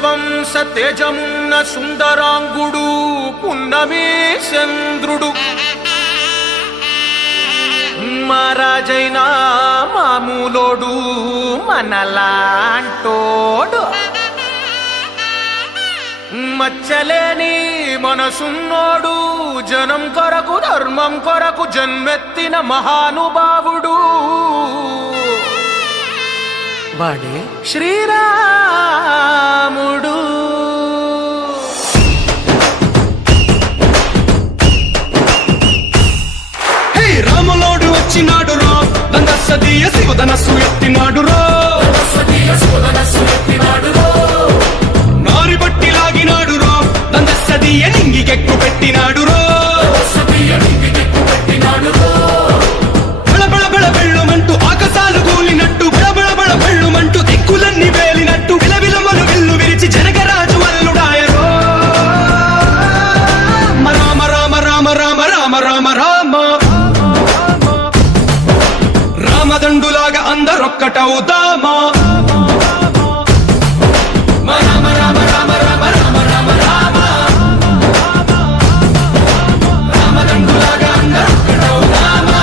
సూర్యవంశ తేజమున్న సుందరాంగుడు పున్నమి చంద్రుడు మహారాజైనా మామూలోడు మనలాంటోడు మచ్చలేని మనసున్నోడు జనం కొరకు ధర్మం కొరకు జన్మెత్తిన మహానుభావుడు వాడే శ్రీరాముడు. రాములోడు వచ్చినాడు రో దందసదీయ శివధనస్సు ఎత్తినాడు రో నారి బట్టి లాగినాడు రో దందసదీయ నింగికెక్కు పెట్టినాడు రో బళబళ బళ బెళ్ళుమంటూ ఆకాశాలు కూలినట్టు బళబళ బళ బెళ్ళుమంటూ దిక్కులన్నీ వేలినట్టు విలవిలమలు విల్లు విరిచి జనగరాజు అల్లుడాయరో రామ రామ రామ రామ రామ రామ రామ రామదండులాగా అందరొక్కటవుదామా రామ రామ రామ రామ రామ రామ రామ రామదండులాగా అందరొక్కటవుదామా.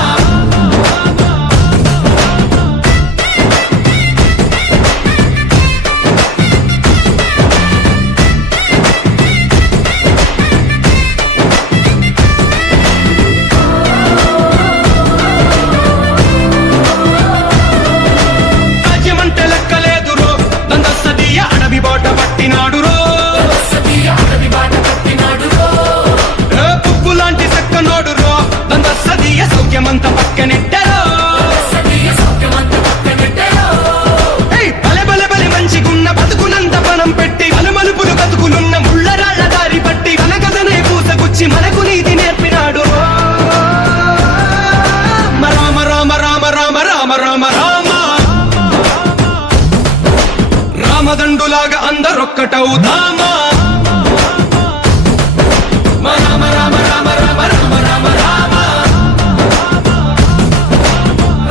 పువ్వులాంటి చక్కనోడు రో దందసదీయ సౌఖ్యమంత పక్కనెట్టరో బలె బలె బలె మంచిగున్న బతుకునంత పనం పెట్టి బలమలుపులు బతుకులున్న ముళ్ళరాళ్ల దారి పట్టి కనకదనే పూసగుచ్చి మనకు నీతి నేర్పినాడు రామ రామ రామ రామ రామ రామ రామ రామదండులాగా అందరొక్కటవుదామా రామ రామ రామ రామ రామ రామ రామ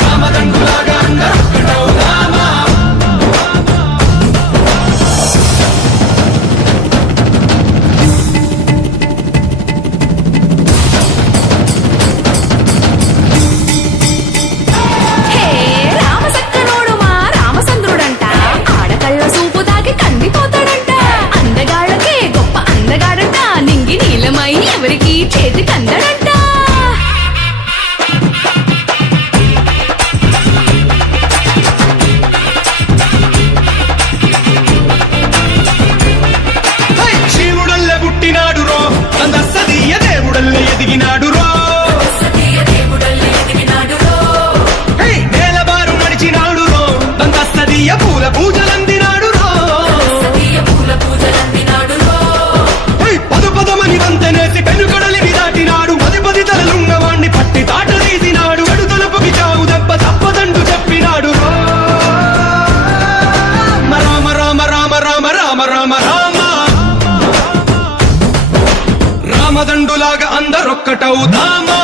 రామదండులాగా అందరొక్కటవుదామా. రామసక్కనోడు మా రామచంద్రుడంట ఆడకళ్ళ సూపు తాగి కందిపోతాడంట అందగాళ్ళకే గొప్ప అందగాడంట నింగి నీలమై ఎవరికి చేతి కందడంట. శివుడల్లే పుట్టినాడు రో దందసదీయ దేవుడల్లే ఎదిగినాడు రో నేలబారు నడిచినాడు రో దందసదీయ పూల పూజలందినాడు రో పదు పదమని వంతెనేసి పెనుకడలిని దాటినాడు పది పది తలలున్నవాణ్ణి పట్టి తాట తీసినాడు గడు తలుపుకి చావు దెబ్బ తప్పదండు చెప్పినాడు రో రామ రామ రామ రామ రామ రామ రామ రామదండులాగా అందరొక్కటవుదామా